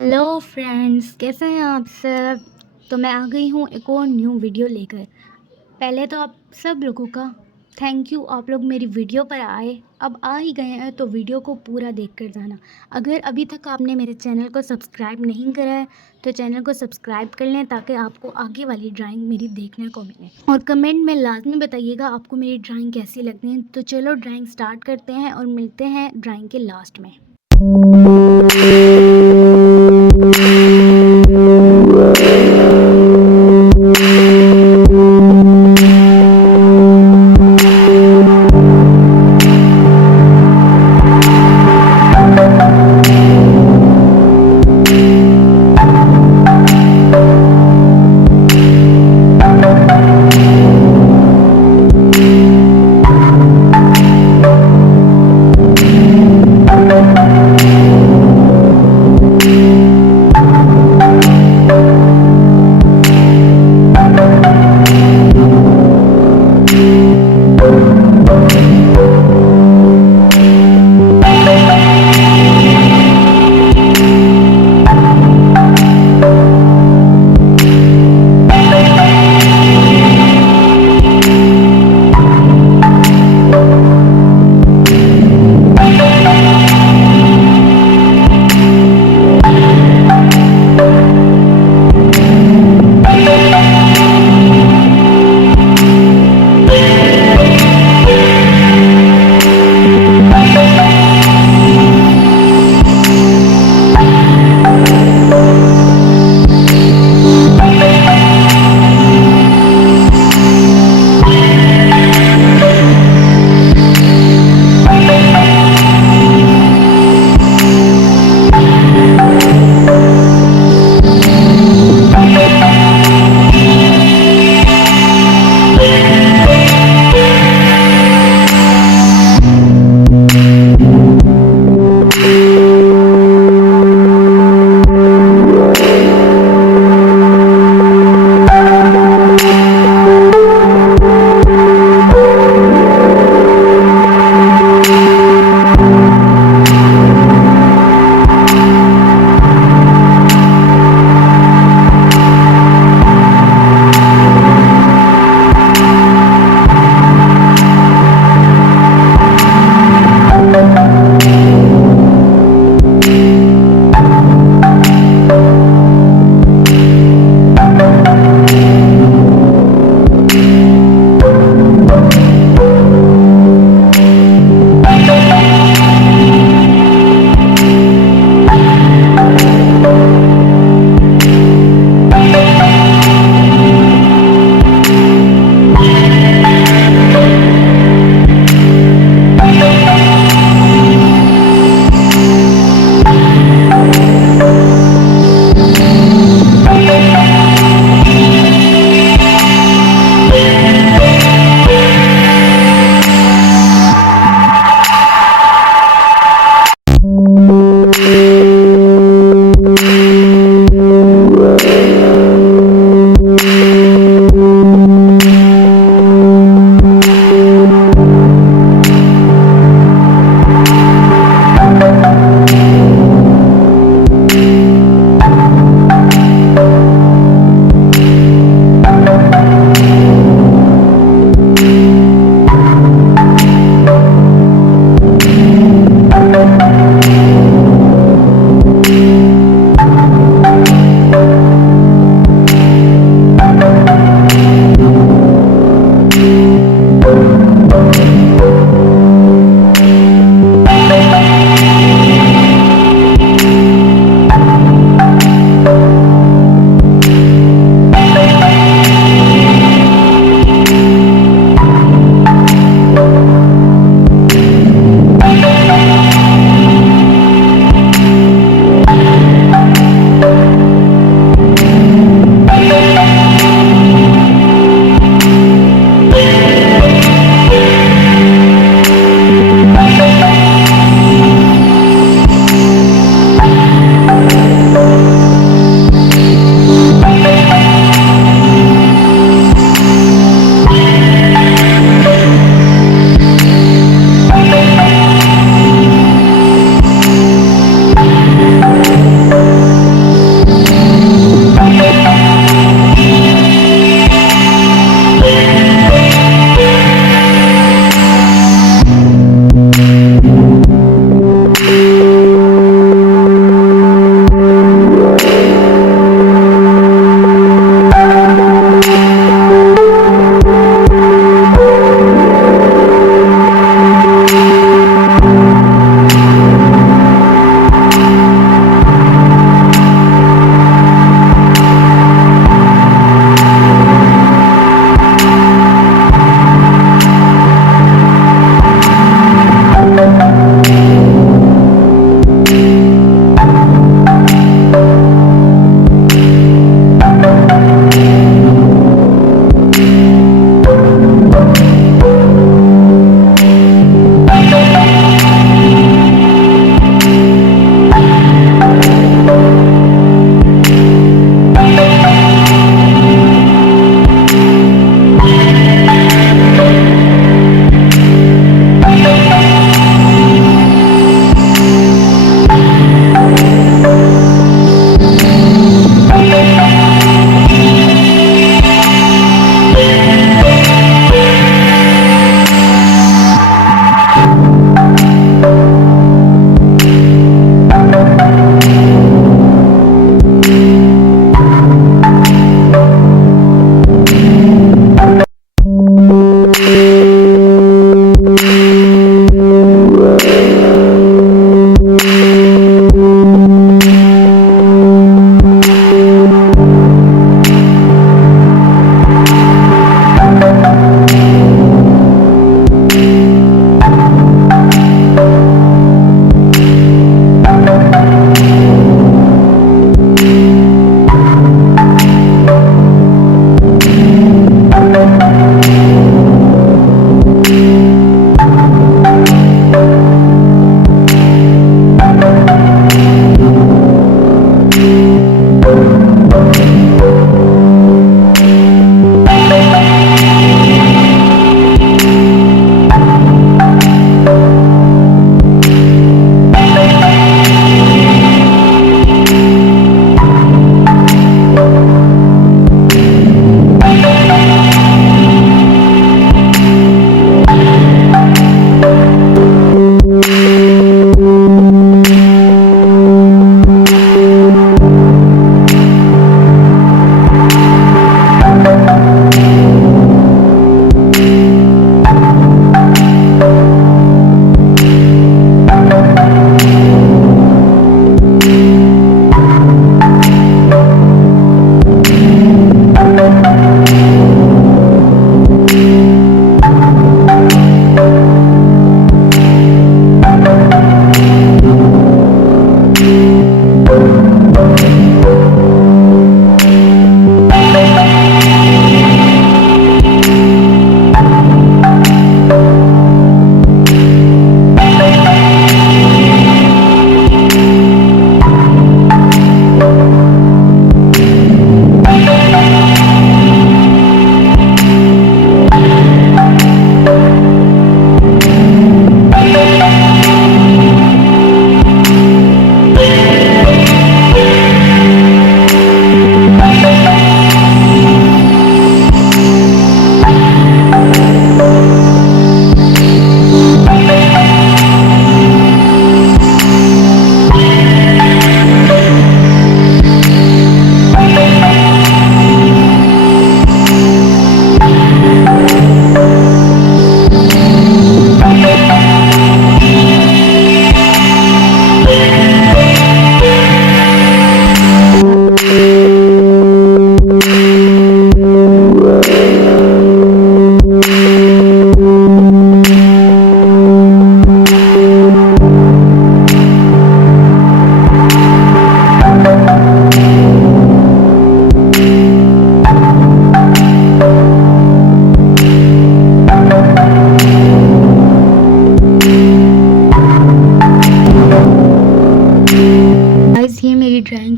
Hello friends, कैसे हैं आप सब। तो मैं आ गई हूँ एक और न्यू वीडियो लेकर। पहले तो आप सब लोगों का थैंक यू, आप लोग मेरी वीडियो पर आए। अब आ ही गए हैं तो वीडियो को पूरा देख कर जाना। अगर अभी तक आपने मेरे चैनल को सब्सक्राइब नहीं करा है तो चैनल को सब्सक्राइब कर लें ताकि आपको आगे वाली ड्राइंग मेरी देखने को मिले। और कमेंट में लाजमी बताइएगा आपको मेरी ड्राइंग कैसी लगती है। तो चलो ड्राइंग स्टार्ट करते हैं और मिलते हैं ड्राइंग के लास्ट में।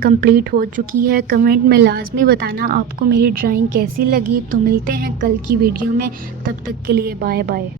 ड्राइंग कंप्लीट हो चुकी है। कमेंट में लाजमी बताना आपको मेरी ड्राइंग कैसी लगी। तो मिलते हैं कल की वीडियो में, तब तक के लिए बाय बाय।